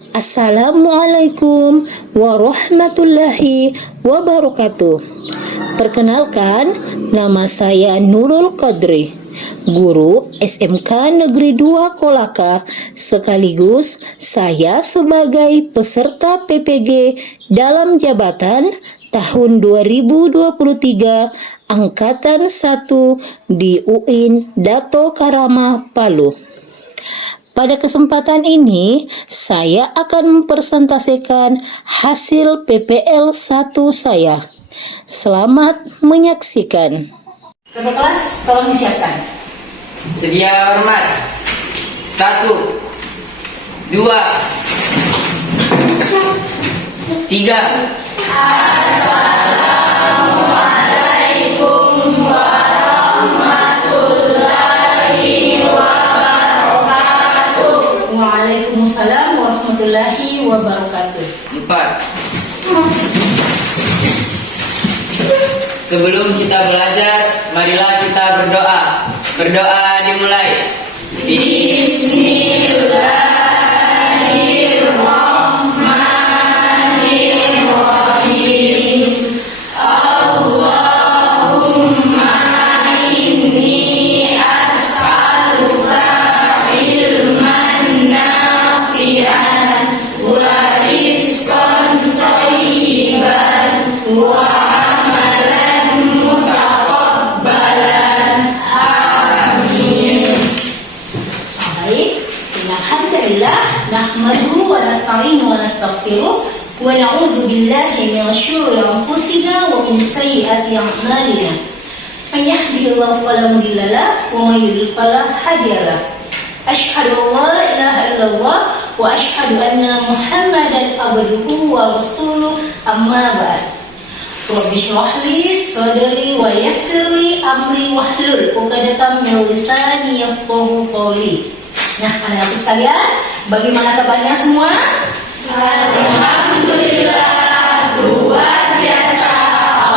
Assalamualaikum warahmatullahi wabarakatuh. Perkenalkan, nama saya Nurul Qadri, guru SMK Negeri 2 Kolaka, sekaligus saya sebagai peserta PPG dalam jabatan tahun 2023 Angkatan 1 di UIN Dato Karama Palu. Pada kesempatan ini, saya akan mempresentasikan hasil PPL 1 saya. Selamat menyaksikan. Ketua kelas, tolong disiapkan. Sedia hormat. 1, 2, 3. Assalamualaikum warahmatullahi wabarakatuh. Waalaikumsalam warahmatullahi wabarakatuh. 4. Sebelum kita belajar, marilah kita berdoa. Berdoa dimulai. Bismillahirrahmanirrahim. Allahumma inni as'aluka ilman nafi'an wa rizqan thayyiban wa nahmaduhu wa nasta'inuhu wa nastaghfiruh wa na'udzu billahi min syururi anfusina wa min sayyiati a'malina. May yahdihillahu fala mudilla lahu wa may yudlil fala hadiya lahu. Asyhadu an la ilaha illallah wa asyhadu anna Muhammadan abduhu wa rasuluh, amma ba'd. Rabbi shrah li sadri wa yassir li amri wahlul 'uqdatam min lisani yafqahu qawli. Nah, anak-anakku sekalian, bagaimana kabarnya semua? Alhamdulillah, luar biasa.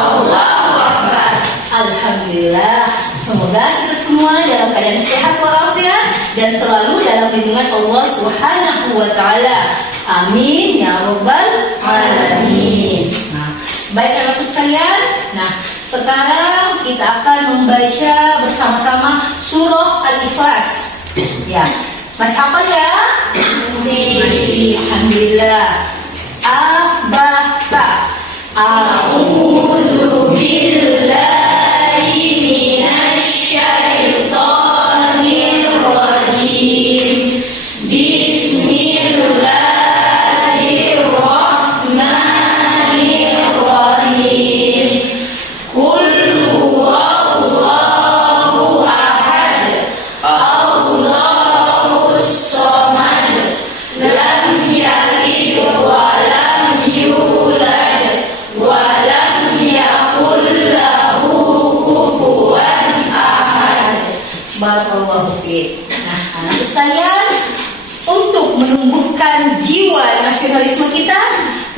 Allahu Akbar. Alhamdulillah. Semoga kita semua dalam keadaan sehat walafiat dan selalu dalam lindungan Allah Subhanahu wa taala. Amin ya rabbal alamin. Nah, baik anak-anakku sekalian. Nah, sekarang kita akan membaca bersama-sama surah Al-Ikhlas. Ya, masih hafal ya? Masih. Alhamdulillah. Abata. A'udzu billahi minasy syaithanir rajim. Bismillahirrahmanirrahim. Qul huwallahu ahad. Allahus samad. Lam yalid wa lam yulad wa lam yakul lahu kufuwan ahad. Barakallahu fiik. Nah, anak sekalian, untuk menumbuhkan jiwa nasionalisme kita,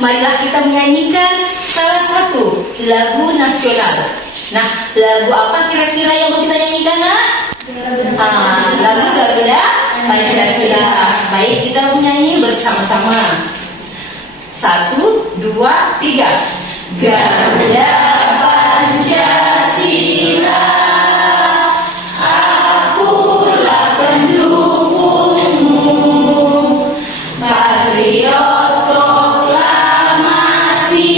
marilah kita menyanyikan salah satu lagu nasional. Nah, lagu apa kira-kira yang mau kita nyanyikan, nak? Lagu Garuda Pancasila. Baik, kita menyanyi bersama-sama. 1, 2, 3. Garuda Pancasila, akulah pendukungmu. Patriot proklamasi,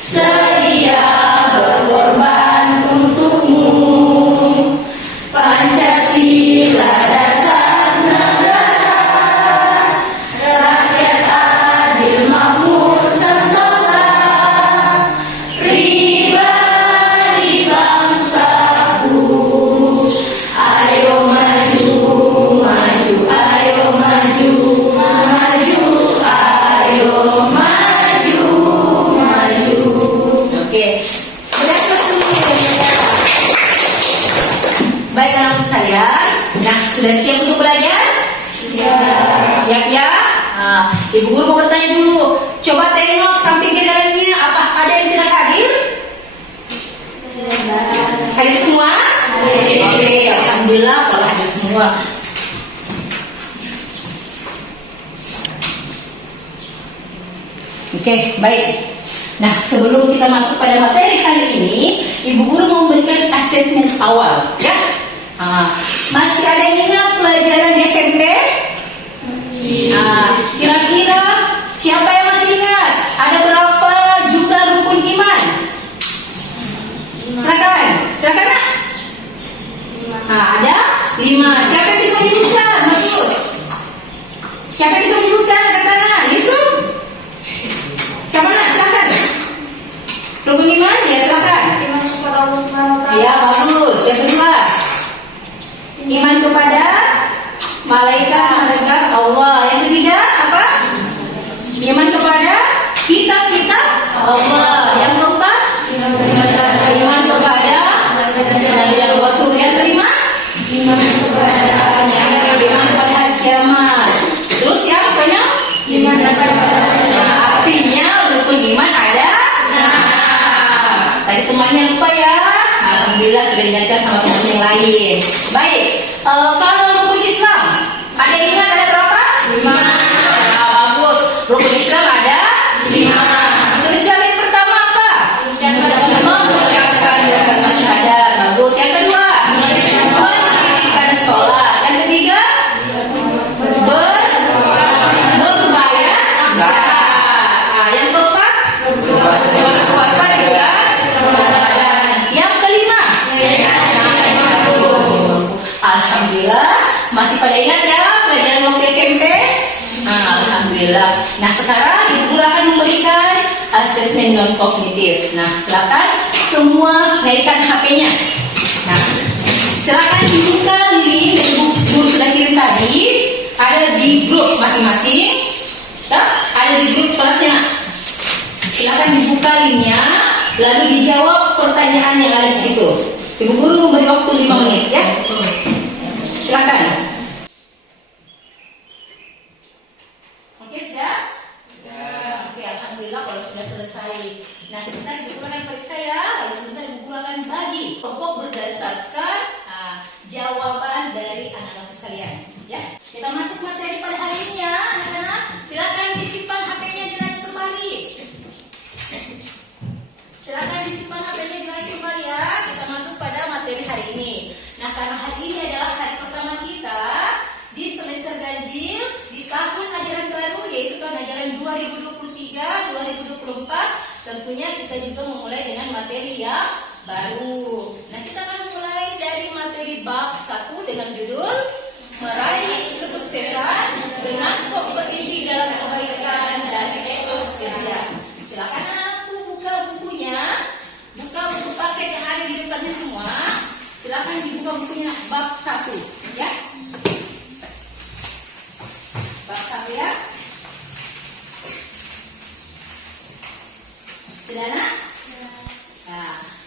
sedia berkorban untukmu. Pancasila dasar negara, rakyat adil makmur sentosa, pribadi bangsaku. Ayo maju, maju, ayo maju, maju, ayo maju, maju. Oke, sudah selesai. Baik anak sekalian, nah sudah siap untuk belajar? Siap ya? Ibu guru mau bertanya dulu. Coba tengok samping kiri kanannya, apa ada yang tidak hadir? Hadir semua? Oke, alhamdulillah kalau hadir semua. Oke, baik. Nah, sebelum kita masuk pada materi hari ini, Ibu Guru mau memberikan asesmen awal, ya. Masih ada yang ingat pelajaran di SMP? Kira-kira siapa yang masih ingat? Ada berapa jumlah rukun iman? Silakan, silakan nak. Ada 5. Siapa yang bisa menyebutkan? Bagus. Siapa yang bisa menyebutkan? Angkat tangan. Yusuf. Siapa nak? Silakan. Rukun iman? Ya silakan. Iman kepada Allah Subhanahu wa taala. Ya bagus. Yang kedua, iman kepada malaikat Allah. Yang ketiga apa? Iman kepada kitab-kitab Allah. Yang keempat, iman kepada Nabi dan Rasul. Yang kelima, iman kepada hari kiamat. Terus yang keenam, iman kepada. Artinya rukun iman ada. Tadi temannya lupa ya. Alhamdulillah sudah diingatkan sama teman yang lain. Baik, kalau rukun Islam ada yang ingat ada berapa? 5. Bagus. Rukun Islam ada 5. Rukun Islam yang pertama apa? Mengucapkan kalimat syahadat. Bagus. Yang kedua, mendirikan sholat. Yang ketiga, membayar zakat. Yang keempat, berpuasa juga. Yang kelima, alhamdulillah masih pada ingat ya pelajaran waktu SMP? Alhamdulillah. Nah sekarang Ibu Guru akan memberikan asesmen non kognitif. Nah silakan semua naikkan HP-nya. Nah silakan dibuka link yang Ibu Guru sudah kirim tadi. Ada di grup masing-masing. Ada di grup kelasnya. Silakan dibuka linknya, lalu dijawab pertanyaan yang ada di situ. Ibu Guru memberi waktu 5 menit ya. Silakan. Oke sudah? Oke, alhamdulillah kalau sudah selesai. Nah sebentar Ibu Guru akan periksa ya, lalu sebentar Ibu Guru akan bagi kelompok berdasarkan jawaban dari anak-anak sekalian. Ya, kita masuk materi pada hari ini ya, anak-anak. Silakan disimpan HP-nya jelas kembali. Silakan disimpan HP-nya jelas kembali ya. Kita masuk pada materi hari ini. Nah, karena hari ini adalah hari pertama kita di semester ganjil di tahun ajaran baru, yaitu tahun ajaran 2023-2024. Tentunya kita juga memulai dengan materi yang baru. Nah, kita akan mulai dari materi bab 1 dengan judul Meraih Kesuksesan dengan Kompetisi dalam Kebaikan dan Etos Kerja. Silakan anakku buka bukunya, buka buku paket yang ada di depannya semua. Silakan dibuka bukunya bab 1 ya. Bab 1 ya. Sudah nak?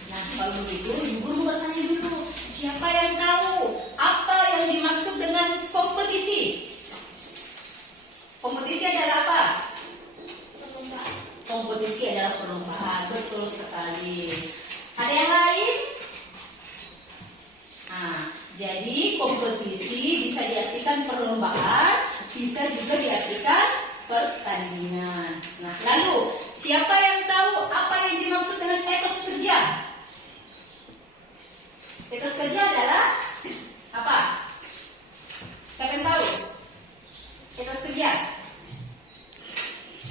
Nah kalau begitu Ibu Guru bertanya dulu, siapa yang tahu apa yang dimaksud dengan kompetisi? Kompetisi adalah apa? Kompetisi adalah perlombaan, betul sekali. Ada yang lain? Jadi kompetisi bisa diartikan perlombaan, bisa juga diartikan pertandingan. Nah, lalu siapa yang tahu apa yang dimaksud dengan etos kerja? Etos kerja adalah apa? Siapa yang tahu? Etos kerja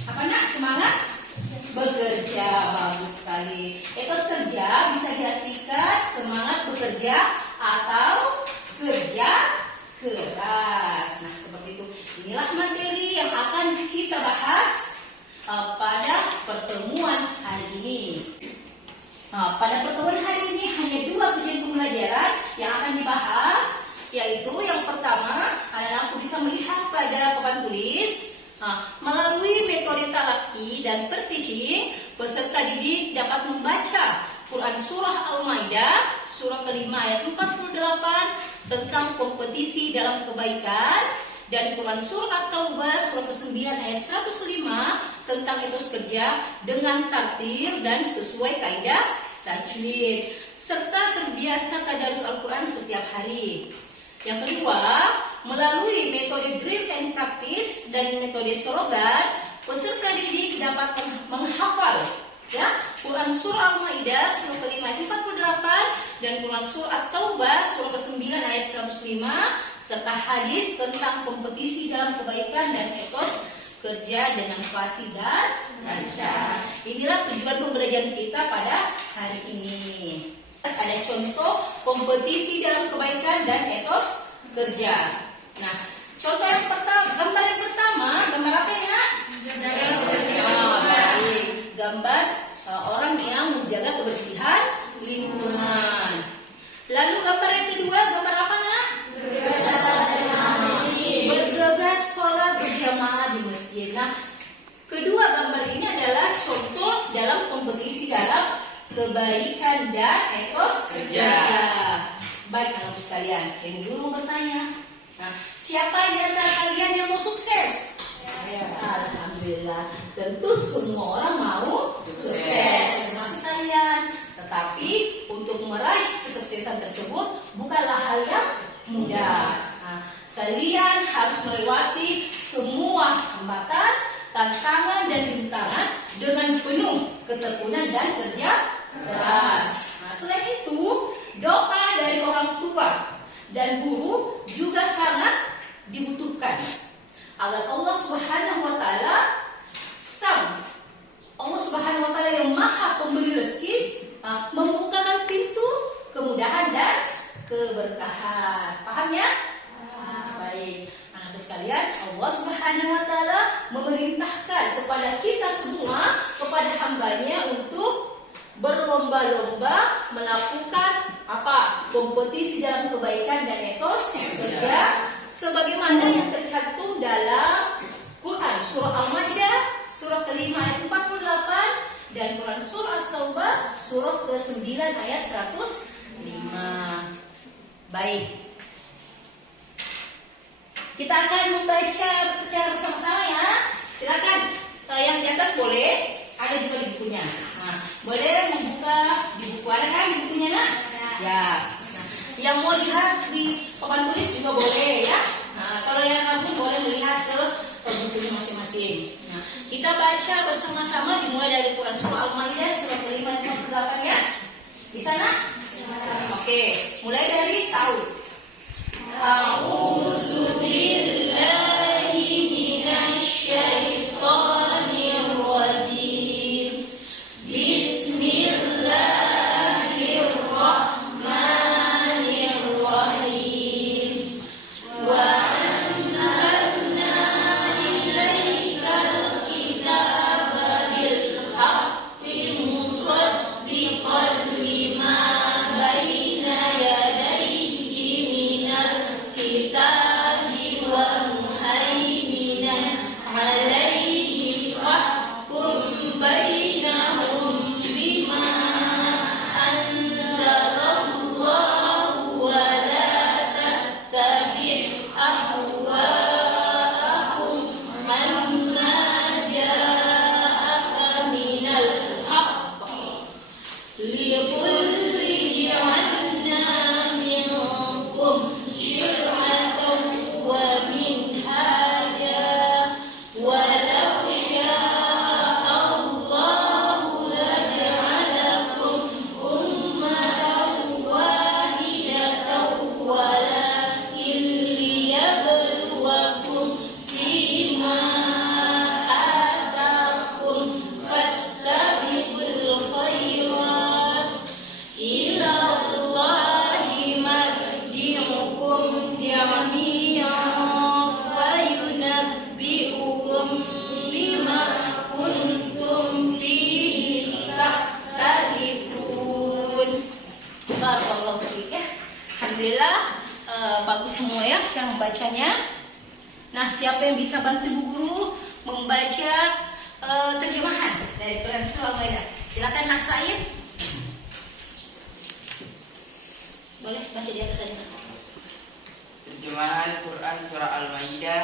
apa nak? Semangat bekerja. Bagus sekali. Etos kerja bisa diartikan semangat bekerja atau kerja keras. Nah seperti itu. Inilah materi yang akan kita bahas pada pertemuan hari ini. Pada pertemuan hari ini hanya 2 tujuan pembelajaran yang akan dibahas, yaitu yang pertama adalah aku bisa melihat pada papan tulis. Melalui metode talaki dan per-teaching, peserta didik dapat membaca Quran Surah Al-Maidah, surah kelima ayat 48 tentang kompetisi dalam kebaikan, dan Quran Surah At-Taubah, surah ke-9 ayat 105 tentang etos kerja dengan tartil dan sesuai kaidah tajwid, serta terbiasa tadarus Al-Quran setiap hari. Yang kedua, melalui metode drill and practice dan metode slogan, Peserta didik dapat menghafal ya Quran surah Al-Maidah surah kelima ayat 48 dan Quran surah At-Taubah surah ke-9 ayat 105 serta hadis tentang kompetisi dalam kebaikan dan etos kerja dengan fasih dan lancar. Inilah tujuan pembelajaran kita pada hari ini. Ada contoh kompetisi dalam kebaikan dan etos kerja. Nah, contoh yang pertama, gambar yang pertama, gambar apa ya, Nak? Baik. Gambar orang yang menjaga kebersihan lingkungan. Lalu gambar yang kedua, gambar apa, Nak? Bergegas sholat berjamaah di masjid. Nah, kedua gambar ini adalah contoh dalam kompetisi dalam kebaikan dan etos kerja. Baik anak sekalian, yang dulu bertanya. Nah, siapa di antara kalian yang mau sukses? Alhamdulillah, tentu semua orang mau sukses, termasuk kalian. Tetapi untuk meraih kesuksesan tersebut bukanlah hal yang mudah. Nah, kalian harus melewati semua hambatan, tantangan dan rintangan dengan penuh ketekunan dan kerja keras. Nah, selain itu, doa dari orang tua dan guru juga sangat dibutuhkan agar Allah Subhanahu wa taala Allah Subhanahu wa taala yang Maha Pemberi rezeki membukakan pintu kemudahan dan keberkahan. Paham ya? Baik. Anak sekalian, Allah Subhanahu wa taala memerintahkan kepada kita semua, kepada hambanya untuk berlomba-lomba melakukan kompetisi dalam kebaikan dan etos kerja sebagaimana yang tercantum dalam Quran surah Al-Maidah surah kelima ayat 48 dan Quran surah At-Taubah surah ke-9 ayat 105. Baik. Kita akan membaca secara bersama-sama ya. Silakan yang di atas boleh, ada juga di bukunya. Nah, boleh membuka di buku, ada kan di bukunya, Nak? Ya. Nah, yang mau lihat di papan tulis juga boleh ya. Nah, kalau yang kamu boleh melihat ke bukunya masing-masing. Nah, kita baca bersama-sama dimulai dari Quran surah Al-Maidah surah kelima ayat 48 ya. Di sana? Oke, mulai dari tahu. A'udzu billahi minasy syaithanir rajim. Bismillahirrahmanirrahim. Wa anzalna ilaikal kitaba bil haqqi musaddiqan lima baina yadayhi minal kitabi wa muhaiminan alaihi fahkum bainahum bima anzalallahu wa la tattabi' ahwa'ahum amma ja'aka minal haqq likulli ja'alna minkum syir'atan wa minhaja walau syaa Allahu laja'alakum ummatan wahidatan walakin liyabluwakum fima atakum fastabiqul khairat ila Allahi marji'ukum jami'an fayunabbi'ukum bima kuntum fihi takhtalifun. Barakallahu fiik ya. Alhamdulillah bagus semua ya cara membacanya. Nah, siapa yang bisa bantu Bu Guru membaca terjemahan dari Quran surah Al-Maidah? Silakan Nak Said. Boleh baca di atas saja. Terjemahan Quran surah Al-Maidah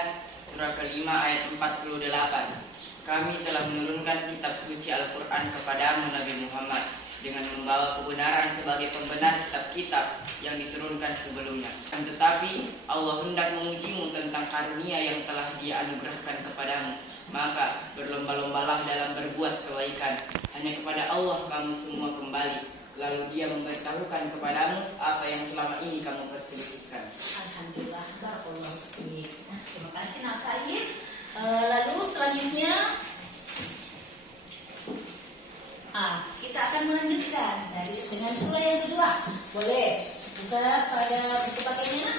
surah kelima ayat 48. Kami telah menurunkan kitab suci Al-Quran kepadamu Nabi Muhammad dengan membawa kebenaran sebagai pembenar kitab-kitab yang diturunkan sebelumnya. Tetapi Allah hendak mengujimu tentang karunia yang telah Dia anugerahkan kepadamu. Maka Berlomba-lombalah dalam berbuat kebaikan. Hanya kepada Allah kamu semua kembali. Lalu Dia memberitahukan kepadamu apa yang selama ini kamu perselisihkan. Alhamdulillah, barakallahu fiik. Nah, terima kasih Nak Said. Lalu selanjutnya kita akan melanjutkan dengan surah yang kedua. Boleh buka pada buku pakainya.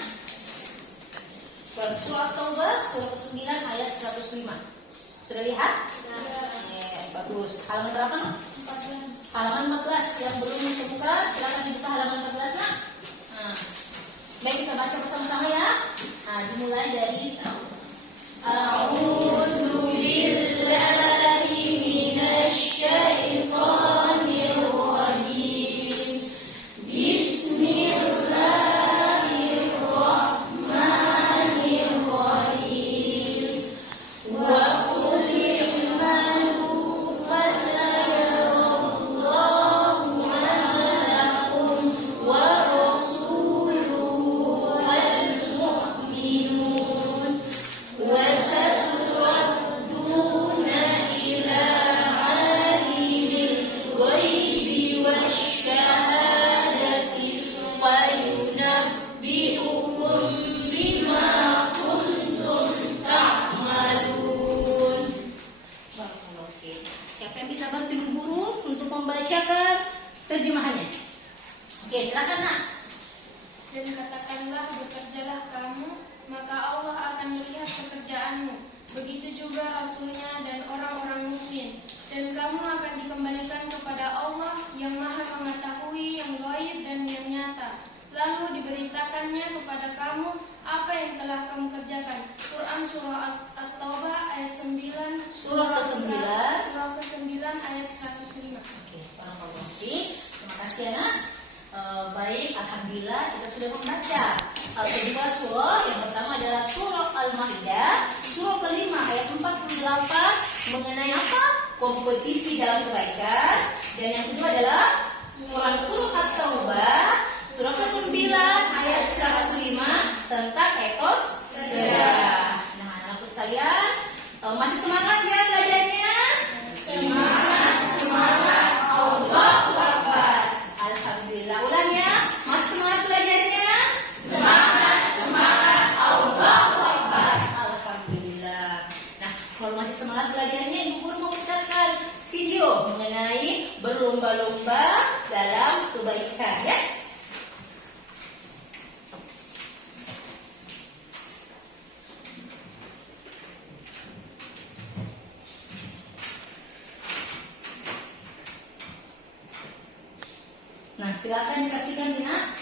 Surah Taubah, surah ke-9 ayat 105. Sudah lihat? Bagus. Halaman berapa? 14. Halaman 14. Yang belum terbuka, silakan dibuka halaman 14, Nak. Baik, kita baca bersama-sama ya. Dimulai dari A'udzu billahi minasy syaithanir rajim. Bismillahirrahmanirrahim. Wa qul i'malu fasayarallahu 'amalakum wa rasuluhu wal mu'minun wa saturadduna ila 'alimil ghaibi wasyahadati fayunabbi'ukum bima kuntum ta'malun. Barakallahu fiik. Siapa yang bisa bantu Ibu Guru untuk membacakan terjemahannya? Oke, silakan Nak. Dan katakanlah, bekerjalah kamu, maka Allah akan melihat pekerjaanmu. Begitu juga Rasulnya dan orang-orang mukmin. Dan kamu akan dikembalikan kepada Allah yang Maha mengetahui yang gaib dan yang nyata. Lalu diberitakannya kepada kamu apa yang telah kamu kerjakan. Quran Surah At-Taubah ayat 9. Surah ke-9. Surah ke-9 ayat 105. Oke, barakallahu fiik. Terima kasih ya, Nak. Baik, alhamdulillah kita sudah membaca kedua surah. Yang pertama adalah surah Al-Maidah, surah ke-5 ayat 48 mengenai apa? Kompetisi dalam kebaikan. Dan yang kedua adalah surah At-Taubah, surah ke-9 ayat 105 tentang etos negara. Nah, anak-anakku sekalian, masih semangat ya belajarnya? Semangat, semangat. Allahu Akbar. Alhamdulillah. Ulang ya. Masih semangat belajarnya? Semangat, semangat. Allahu Akbar. Alhamdulillah. Nah, kalau masih semangat belajarnya, Ibu Guru mau putarkan video mengenai berlomba-lomba dalam kebaikan ya. Nah, silakan disaksikan Dina.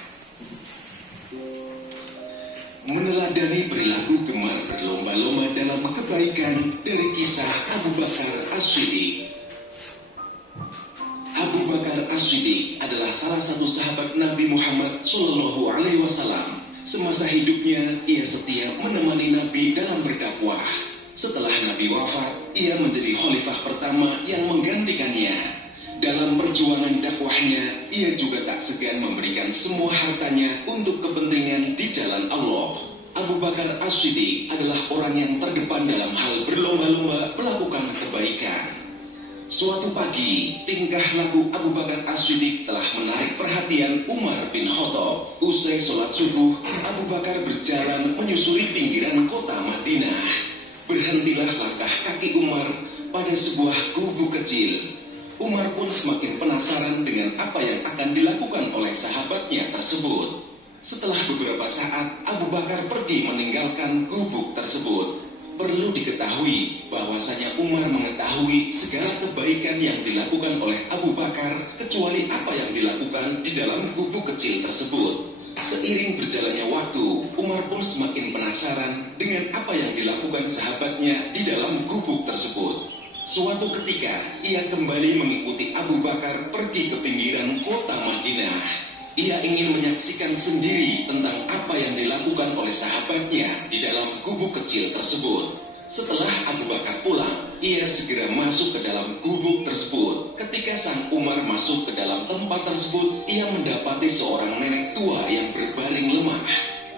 Meneladani perilaku gemar berlomba-lomba dalam kebaikan dari kisah Abu Bakar As-Siddiq. Abu Bakar As-Siddiq adalah salah satu sahabat Nabi Muhammad SAW. Semasa hidupnya, ia setia menemani Nabi dalam berdakwah. Setelah Nabi wafat, ia menjadi khalifah pertama yang menggantikannya. Dalam perjuangan dakwahnya, ia juga tak segan memberikan semua hartanya untuk kepentingan di jalan Allah. Abu Bakar As-Siddiq adalah orang yang terdepan dalam hal berlomba-lomba melakukan kebaikan. Suatu pagi, tingkah laku Abu Bakar As-Siddiq telah menarik perhatian Umar bin Khattab. Usai sholat subuh, Abu Bakar berjalan menyusuri pinggiran kota Madinah. Berhentilah langkah kaki Umar pada sebuah gubuk kecil. Umar pun semakin penasaran dengan apa yang akan dilakukan oleh sahabatnya tersebut. Setelah beberapa saat, Abu Bakar pergi meninggalkan gubuk tersebut. Perlu diketahui bahwasanya Umar mengetahui segala kebaikan yang dilakukan oleh Abu Bakar kecuali apa yang dilakukan di dalam gubuk kecil tersebut. Seiring berjalannya waktu, Umar pun semakin penasaran dengan apa yang dilakukan sahabatnya di dalam gubuk tersebut. Suatu ketika, ia kembali mengikuti Abu Bakar pergi ke pinggiran kota Madinah. Ia ingin menyaksikan sendiri tentang apa yang dilakukan oleh sahabatnya di dalam gubuk kecil tersebut. Setelah Abu Bakar pulang, ia segera masuk ke dalam gubuk tersebut. Ketika sang Umar masuk ke dalam tempat tersebut, ia mendapati seorang nenek tua yang berbaring lemah.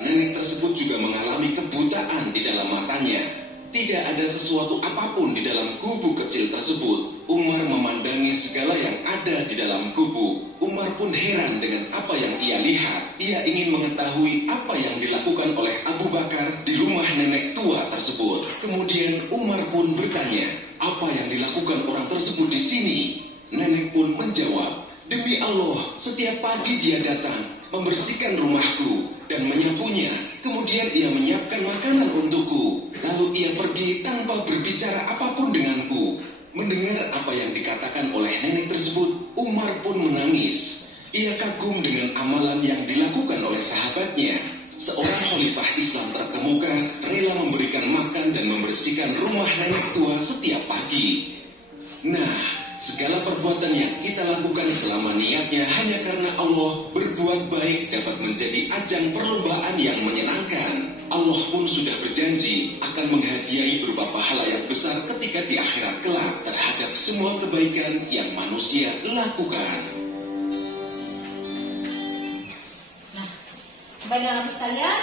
Nenek tersebut juga mengalami kebutaan di dalam matanya. Tidak ada sesuatu apapun di dalam gubuk kecil tersebut. Umar memandangi segala yang ada di dalam gubuk. Umar pun heran dengan apa yang ia lihat. Ia ingin mengetahui apa yang dilakukan oleh Abu Bakar di rumah nenek tua tersebut. Kemudian Umar pun bertanya, apa yang dilakukan orang tersebut di sini? Nenek pun menjawab, demi Allah, setiap pagi dia datang, membersihkan rumahku dan menyapunya. Kemudian ia menyiapkan makanan untukku. Lalu ia pergi tanpa berbicara apapun denganku. Mendengar apa yang dikatakan oleh nenek tersebut, Umar pun menangis. Ia kagum dengan amalan yang dilakukan oleh sahabatnya. Seorang khalifah Islam terkemuka rela memberikan makan dan membersihkan rumah nenek tua setiap pagi. Nah, segala perbuatan yang kita lakukan selama niatnya hanya karena Allah, berbuat baik dapat menjadi ajang perlombaan yang menyenangkan. Allah pun sudah berjanji akan menghadiahi berupa pahala yang besar ketika di akhirat kelak terhadap semua kebaikan yang manusia lakukan. Nah, Bapak dan Ibu sekalian,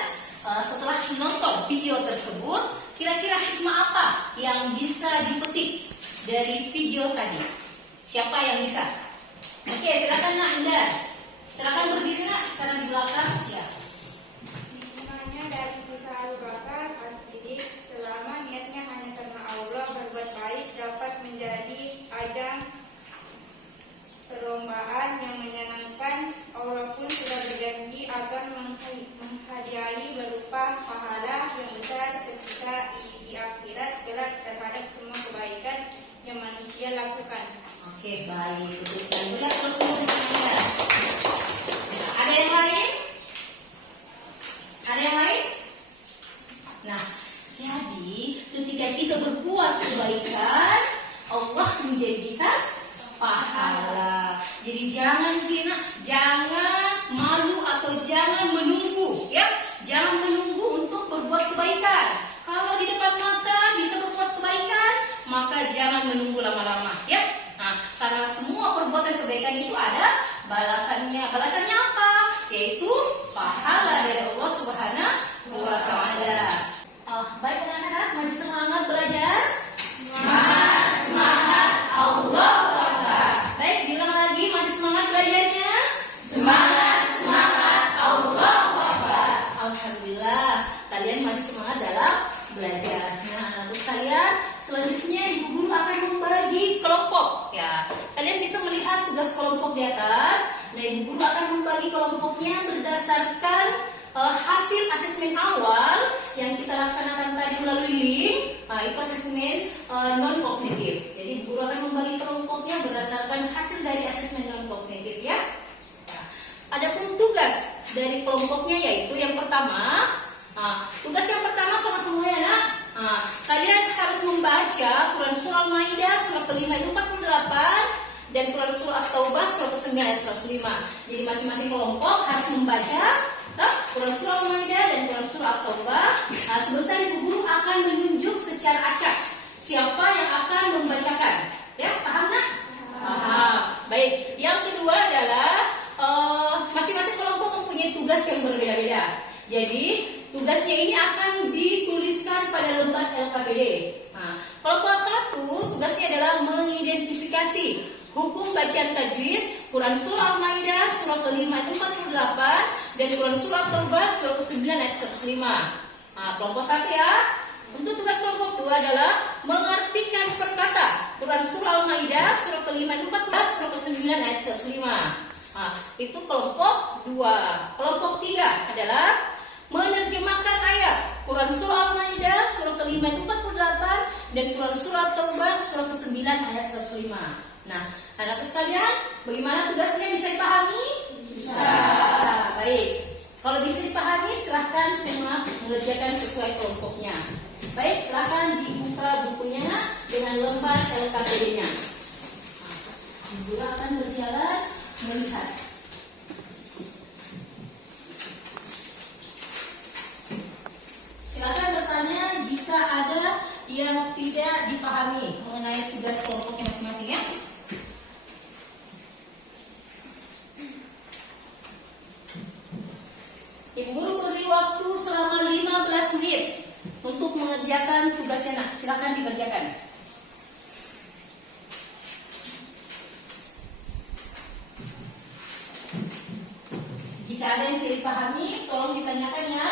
setelah menonton video tersebut, kira-kira hikmah apa yang bisa dipetik dari video tadi? Siapa yang bisa? Oke, silakan Nak Indah. Silakan berdiri Nak, karena di belakang. Ya. Hikmahnya dari kisah Abu Bakar As-Siddiq, selama niatnya hanya karena Allah, berbuat baik dapat menjadi ajang perlombaan yang menyenangkan. Allah pun sudah berjanji akan menghadiahi berupa pahala yang besar ketika di akhirat kelak terhadap semua kebaikan yang manusia lakukan. Oke, baik. Betul sekali. Boleh terus menurutnya. Ada yang lain? Ada yang lain? Nah, jadi ketika kita berbuat kebaikan, Allah menjanjikan pahala. Jadi jangan malu atau jangan menunggu, ya. Jangan menunggu untuk berbuat kebaikan. Kalau di depan mata bisa berbuat kebaikan, maka jangan menunggu lama-lama, ya. Nah, karena semua perbuatan kebaikan itu ada balasannya. Balasannya apa? Yaitu pahala dari Allah Subhanahu wa Ta'ala. Baik anak-anak, masih semangat belajar? Semangat, Allah Akbar. Baik, bilang lagi, masih semangat belajarnya? Semangat, Allah Akbar. Alhamdulillah, kalian masih semangat dalam belajar. Nah, anak-anak sekalian, selanjutnya Ibu Guru akan membagi kelompok. Ya, kalian bisa melihat tugas kelompok di atas. Nah, Ibu Guru akan membagi kelompoknya berdasarkan hasil asesmen awal yang kita laksanakan tadi melalui link. Nah, itu asesmen non-kognitif. Jadi Ibu Guru akan membagi kelompoknya berdasarkan hasil dari asesmen non-kognitif, ya. Nah, adapun tugas dari kelompoknya yaitu yang pertama. Tugas yang pertama sama semuanya, Nak. Kalian harus membaca Quran Surah Al-Maidah surah ke-5 ayat 48 dan Quran Surah At-Taubah surah ke-9 ayat 105. Jadi masing-masing kelompok harus membaca Quran Surah Al-Maidah dan Quran Surah At-Taubah. Sebentar Ibu Guru akan menunjuk secara acak siapa yang akan membacakan. Ya, paham Nak? Paham. Baik. Yang kedua adalah masing-masing kelompok mempunyai tugas yang berbeda-beda. Jadi tugasnya ini akan dituliskan pada lembar LKPD. Nah, kelompok 1 tugasnya adalah mengidentifikasi hukum bacaan tajwid Quran Surah Al-Maidah surah ke-5 ayat 48 dan Quran Surah Taubah surah ke-9 ayat 105. Nah, kelompok 1 ya. Untuk tugas kelompok 2 adalah mengartikan perkata Quran Surah Al-Maidah surah ke-5 ayat 14 surah ke-9 ayat 105. Nah, itu kelompok 2. Kelompok 3 adalah menerjemahkan ayat Quran Surah Al-Maidah surah ke-5 ayat 48 dan Quran Surah Taubah surah ke-9 ayat 105. Nah, anak sekalian, bagaimana tugasnya, bisa dipahami? Bisa. Baik. Kalau bisa dipahami, silahkan semua mengerjakan sesuai kelompoknya. Baik, silahkan dibuka bukunya dengan lembar LKPD-nya. Ibu akan berjalan melihat. Silakan bertanya jika ada yang tidak dipahami mengenai tugas kelompoknya masing-masing, ya. Ibu Guru beri waktu selama 15 menit untuk mengerjakan tugasnya, Nak. Jika ada yang tidak dipahami, tolong ditanyakan ya.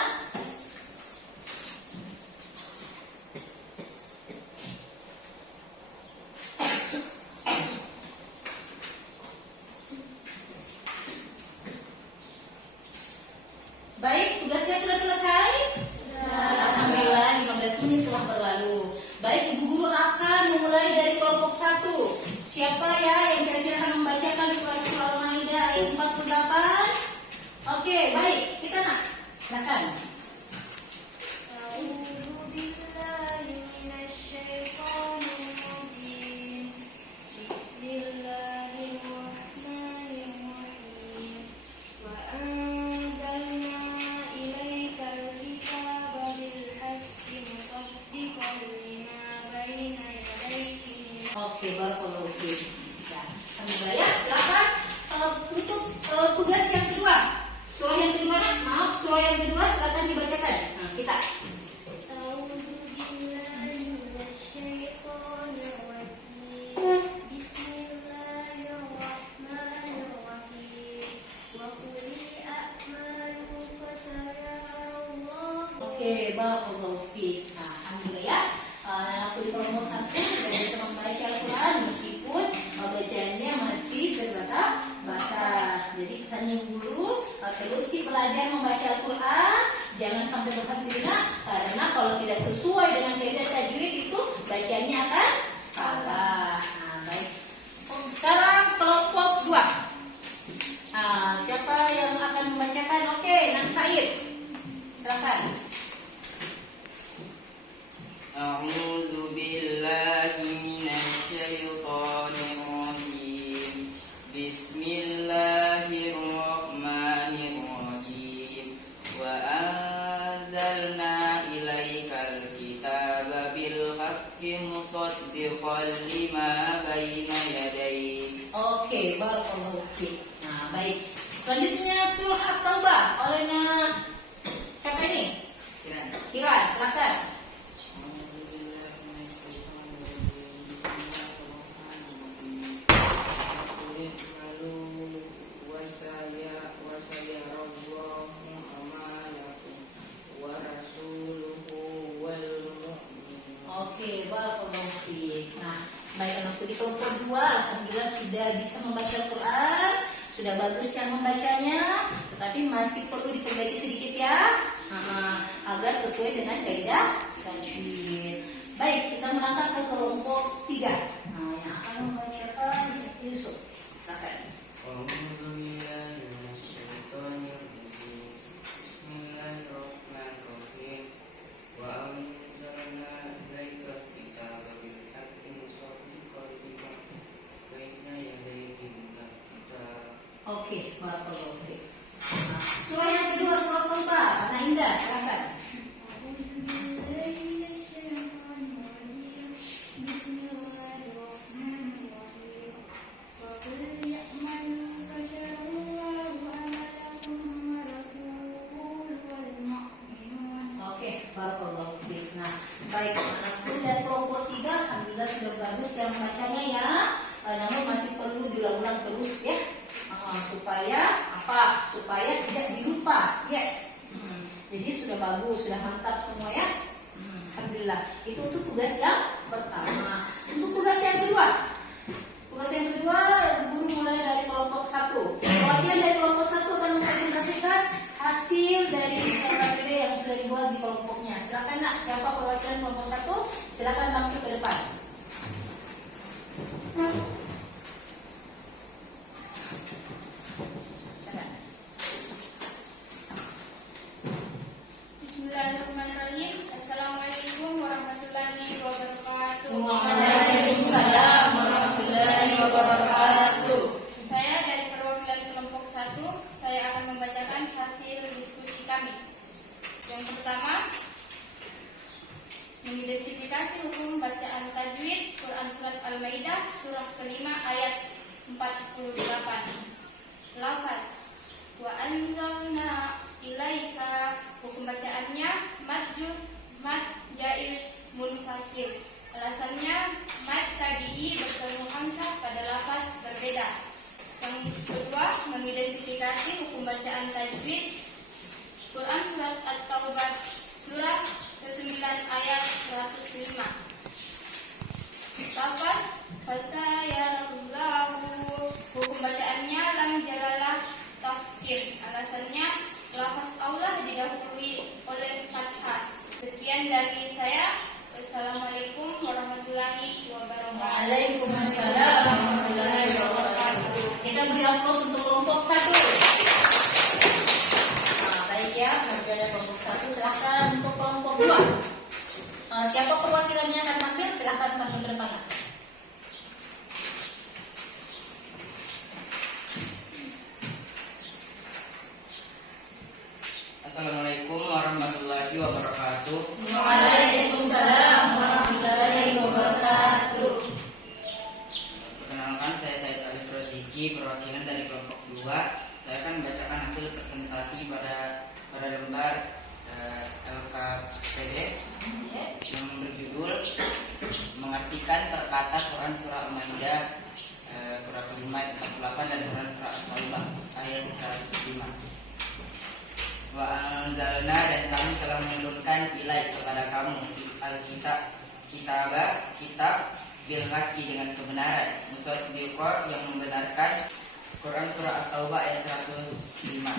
Baik, tugasnya sudah selesai? Alhamdulillah, 15 menit telah berlalu. Baik, Ibu Guru akan memulai dari kelompok 1. Siapa ya yang kira-kira akan membacakan surah Al-Maidah ayat 48? Oke, baik, kita nak. Silakan. Oke, barakallahu fiik. Ya, alhamdulillah ya. Silakan untuk tugas yang kedua. Surah yang kedua, maaf, surah yang kedua silakan dibacakan. Nah, kita. Oke, barakallahu fiik. Nah, alhamdulillah ya. Aku di kelompok 1 sudah bisa membaca Al-Quran meskipun bacaannya masih terbata-bata. Jadi kesannya guru terus belajar membaca Al-Quran, jangan sampai berhenti karena kalau tidak sesuai dengan kaidah tajwid itu bacanya akan salah. Nah, baik. Sekarang kelompok 2. Nah, siapa yang akan membacakan? Oke, Nang Said. Silakan. A'udzu billahi minasyaitonir rajim. Bismillahirrahmanirrahim. Wa anzalna ilaikal kitaba bil haqqi musaddiqan lima baina yadayhi. Oke, barakallahu fiik. Nah, baik. Selanjutnya surah At-Taubah oleh siapa ini? Kiran, silakan. Oke, barakallahu fiik. Nah, baik anakku di kelompok 2, alhamdulillah sudah bisa membaca Al-Quran, sudah bagus yang membacanya, tetapi masih perlu diperbaiki sedikit ya, agar sesuai dengan kaidah tajwid. Baik, kita melangkah ke kelompok 3. Nah, yang akan membacakan Yusuf. Silakan. Bismillahirrahmanirrahim. Wa anzalna ilaikal kitaba bil haqqi musaddiqan lima baina yadayhi minal kitab. Oke, barakallahu fiik. Nah, surah yang kedua, surah Taubah. Anak Indah, silakan. Oke, barakallahu fiik. Nah, baik anakku dan kelompok 3, alhamdulillah sudah bagus yang membacanya ya. Namun masih perlu diulang-ulang terus ya. Supaya apa? Supaya tidak dilupa ya. Jadi sudah bagus, sudah mantap semua ya. Alhamdulillah. Itu untuk tugas yang pertama. Untuk tugas yang kedua. Tugas yang kedua, guru mulai dari kelompok 1. Perwakilan dari kelompok 1 akan mempresentasikan hasil dari materi yang sudah dibuat di kelompoknya. Silakan nak, siapa perwakilan kelompok 1? Silakan tampil ke depan. Bismillahirrahmanirrahim. Assalamualaikum warahmatullahi wabarakatuh. Waalaikumsalam warahmatullahi wabarakatuh. Saya dari perwakilan kelompok 1, saya akan membacakan hasil diskusi kami. Yang pertama, mengidentifikasi hukum bacaan tajwid Quran Surat Al-Maidah surah kelima ayat 48. Lafaz wa anzalna ilaika, hukum bacaannya mad jaiz munfasil. Alasannya mad tabi'i bertemu hamzah pada lafaz berbeda. Yang kedua, mengidentifikasi hukum bacaan tajwid Quran Surat At-Taubah Surah ke-9 ayat 105. Lafaz fasayarallahu, hukum bacaannya lam jalalah tafkhim. Alasannya lafaz Allah didahului oleh fathah. Sekian dari saya. Wassalamualaikum warahmatullahi wabarakatuh. Waalaikumsalam warahmatullahi wabarakatuh. Kita beri aplaus untuk kelompok 1. Baik ya, dari kelompok 1 silahkan untuk kelompok 2. Siapa perwakilannya akan tampil? Silahkan tampil ke depan. Assalamualaikum warahmatullahi wabarakatuh. Waalaikumsalam warahmatullahi wabarakatuh. Perkenalkan, saya Said Arif Roziki, perwakilan dari kelompok 2. Saya akan membacakan hasil presentasi pada lembar LKPD yang berjudul mengartikan perkata Quran Surah Al-Maidah surah kelima ayat 48 dan Quran Surah At-Taubah ayat 105. Wa anzalna, dan kami telah menurunkan ilai kepada kamu kitab bil haqqi, dengan kebenaran, musaddiqan, yang membenarkan Quran Surah At-Taubah ayat 105.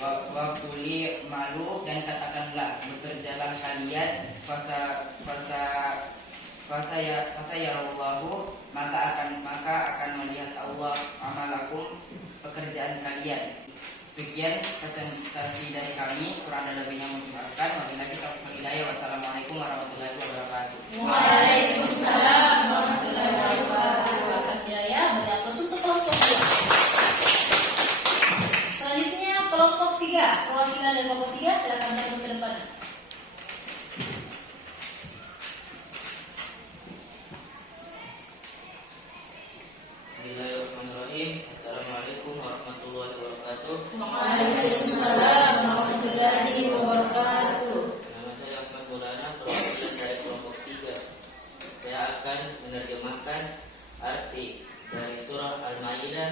Wa quli malu, dan katakanlah bekerjalah kalian fasayarallahu, maka akan melihat Allah amalakum, pekerjaan kalian. Sekian presentasi dari kami, kurang dan lebihnya mengucapkan wabillahi taufiq wal hidayah. Wassalamualaikum warahmatullahi wabarakatuh. Waalaikumsalam warahmatullahi wabarakatuh. Alhamdulillah, beri aplaus untuk kelompok 2. Selanjutnya kelompok 3. Perwakilan dari kelompok 3 silakan tampil ke depan. Bismillahirrahmanirrahim. Assalamualaikum warahmatullahi wabarakatuh. Waalaikumsalam warahmatullahi wabarakatuh. Nama saya Ahmad Maulana, perwakilan dari kelompok 3. Saya akan menerjemahkan arti dari surah Al-Maidah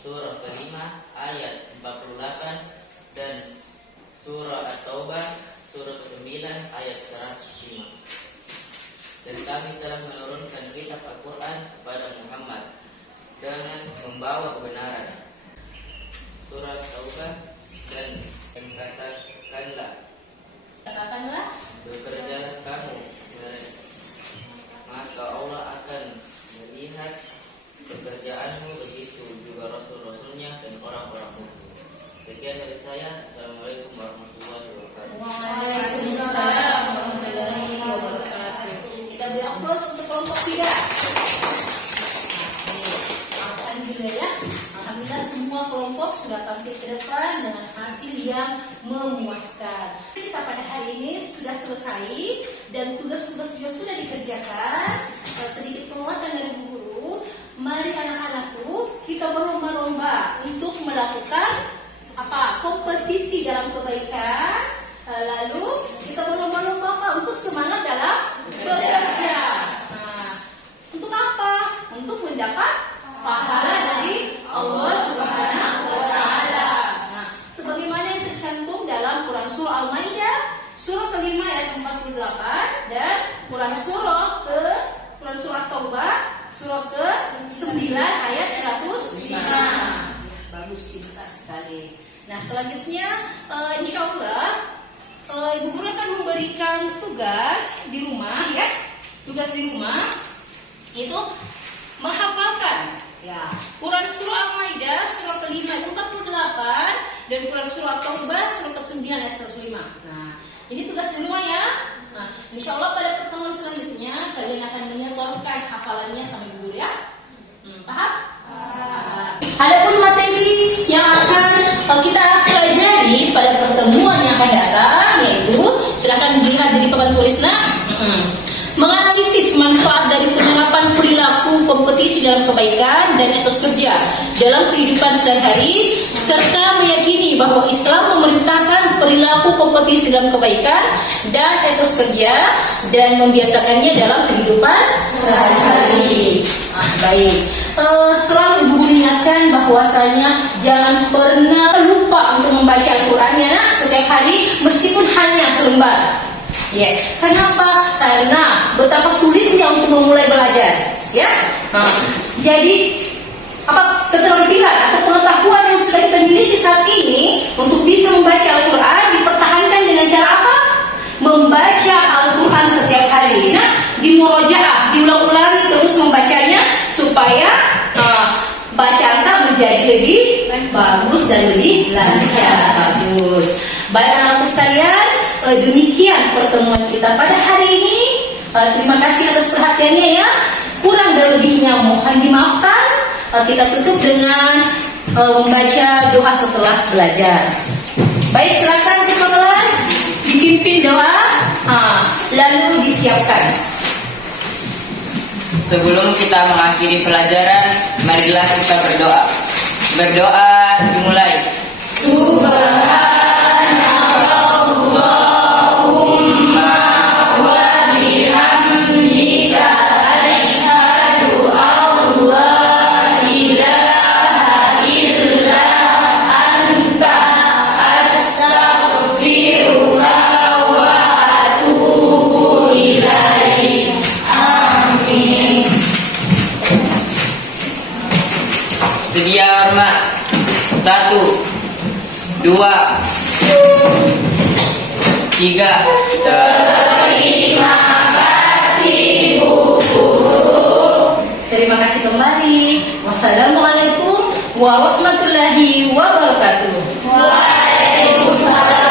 surah kelima ayat 48 dan surah At-Taubah surah ke-9 ayat 105. Dan kami telah menurunkan kitab Al-Quran kepada Muhammad dengan membawa kebenaran. Surah Taubah, dan katakanlah bekerjalah kamu, maka Allah akan melihat pekerjaanmu, begitu juga rasul-rasulnya dan orang-orang mukmin. Sekian dari saya. Assalamualaikum warahmatullahi wabarakatuh. Waalaikumsalam warahmatullahi wabarakatuh. Kita beri aplaus untuk kelompok 3. Alhamdulillah, alhamdulillah semua kelompok sudah tampil ke depan dengan hasil yang memuaskan. Kita pada hari ini sudah selesai dan tugas-tugas juga sudah dikerjakan. Sedikit penguatan dari Bu Guru. Mari anak-anakku, kita berlomba-lomba untuk melakukan kompetisi dalam kebaikan. Lalu kita berlomba-lomba untuk semangat dalam bekerja. Untuk apa? Untuk mendapat pahala dari Allah Subhanahu wa taala. Sebagaimana yang tercantum dalam Quran Surah Al-Maidah surah ke-5 ayat 48 dan Quran Surah Taubah surah ke-9 ayat 105. Bagus, pintar sekali. Nah, selanjutnya insyaallah Ibu Guru akan memberikan tugas di rumah ya. Tugas di rumah itu menghafalkan ya Quran Surah Al-Maidah surah ke-5 ayat 48 dan Quran Surah Taubah surah ke-9 ayat 105. Nah, ini tugas di rumah ya. Nah, insyaallah pada pertemuan selanjutnya kalian akan menyetorkan hafalannya sama Ibu Guru ya. Paham? Adapun materi yang akan kita pelajari pada pertemuan yang akan datang yaitu silakan dilihat dari papan tulisnya. Menganalisis manfaat dari penerapan perilaku kompetisi dalam kebaikan dan etos kerja dalam kehidupan sehari-hari serta meyakini bahwa Islam memerintahkan perilaku kompetisi dalam kebaikan dan etos kerja dan membiasakannya dalam kehidupan sehari-hari. Baik. selalu ibu ingatkan bahwasanya jangan pernah lupa untuk membaca Al-Quran ya nak, setiap hari meskipun hanya selembar. Ya, kenapa? Karena betapa sulitnya untuk memulai belajar. Ya, jadi keterampilan atau pengetahuan yang sudah kita miliki saat ini untuk bisa membaca Al-Quran dipertahankan dengan cara apa? Membaca Al-Quran setiap hari. Nah, dimurojaah, diulang-ulangi terus membacanya supaya bacaan kita menjadi lebih bagus dan lebih lancar. Bagus. Baik anak-anakku sekalian, demikian pertemuan kita pada hari ini. Terima kasih atas perhatiannya ya. Kurang dan lebihnya mohon dimaafkan. Kita tutup dengan membaca doa setelah belajar. Baik, silakan ketua kelas dipimpin doa, lalu disiapkan. Sebelum kita mengakhiri pelajaran, marilah kita berdoa. Berdoa dimulai. Subhanallahumma wa bihamdika asyhadu an la ilaha illa anta astaghfiruka wa atubu ilaik. Amin. Sedia hormat. 1, 2, 3. Terima kasih Bu Guru. Terima kasih kembali. Wassalamualaikum warahmatullahi wabarakatuh. Waalaikumsalam.